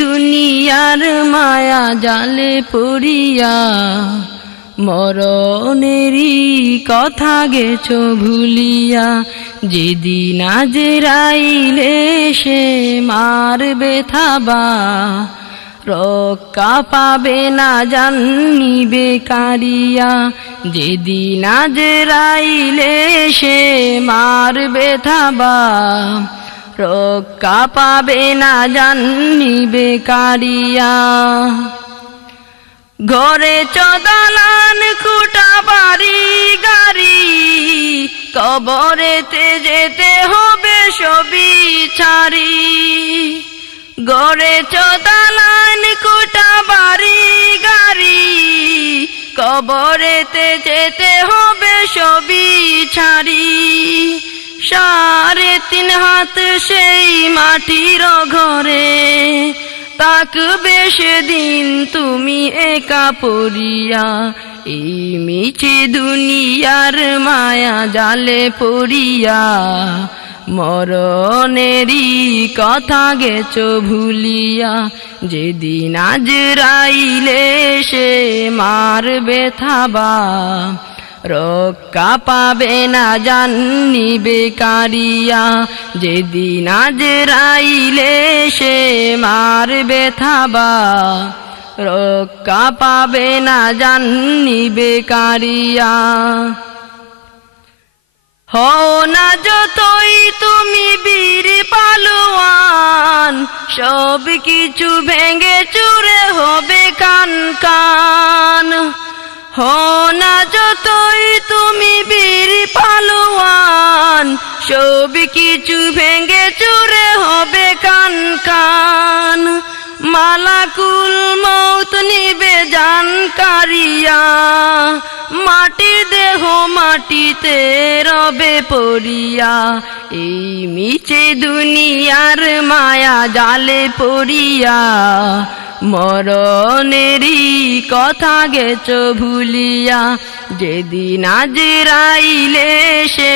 দুনিয়ার মায়া জালে পড়িয়া মরণেরই কথা গেছো ভুলিয়া, যেদিন আজরাইলে সে মারবে থাবা, রক্ষা পাবে না জানিবে কারিয়া। যেদিন আজরাইলে সে মারবে থাবা, রক্ষা পাবে না জানিবে কারিয়া। ঘরে চদালান খুঁটা বাড়ি গাড়ি, কবরেতে যেতে হবে সবই ছাড়ি। ঘরে চদালান খুঁটা বাড়ি গাড়ি, কবরেতে যেতে হবে সবই ছাড়ি। 3.5 হাত সেই মাটির ঘরে, তাকবে সেদিন তুমি একা পড়িয়া। এই মিছে দুনিয়ার মায়া জালে পড়িয়া, মরণেরই কথা গেছো ভুলিয়া। যেদিন আজরাইলে সে মারবে থাবা, রক্ষা পাবে না জানিবে কারিয়া। যেদিন আজরাইলে সে মারবে থাবা, রক্ষা পাবে না জানিবে কারিয়া। হও না যতই তুমি বীর পালোয়ান, সব কিছু ভেঙে চুরে হবে কান কান। হও না যতই তুমি বীর পালোয়ান, সব কিছু ভেঙে চুরে হবে কান কান। মালাকুল মউত নিবে জান কারিয়া, মাটির দেহ মাটিতে রবে পড়িয়া। এই মিছে দুনিয়ার মায়া জালে পড়িয়া, মরণেরই কথা গেছো ভুলিয়া। যেদিন আজরাইলে সে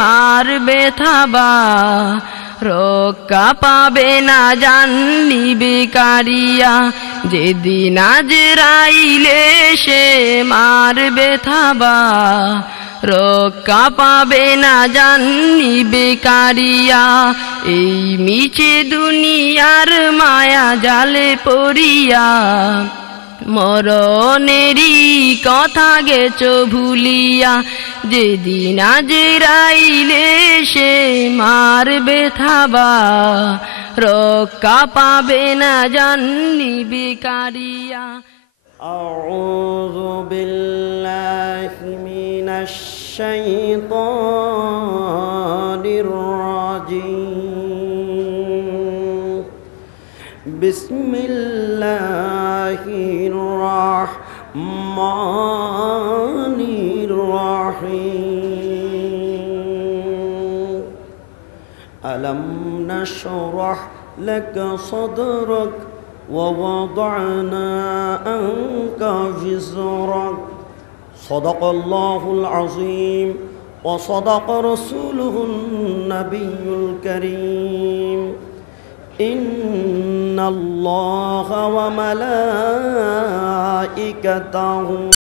মারবে থাবা, রক্ষা পাবে না জানিবে কারিয়া। যেদিন আজরাইলে সে মারবে থাবা, রক্ষা পাবে না জানিবে কারিয়া। এই মিছে দুনিয়ার মায়া জালে পড়িয়া, মরণেরই কথা গেছো ভুলিয়া। যেদিন আজরাইলে সে মারবে থাবা, রক্ষা পাবে না জানিবে কারিয়া। আউযু বিল্লাহি মিনাশ শাইতানির রাজীম। বিসমিল্লাহির রাহমানির রাহিম। আলাম নাশরাহ লাকা সাদরাক ووضعنا عنك وزرك صدق الله العظيم وصدق رسوله النبي الكريم إن الله وملائكته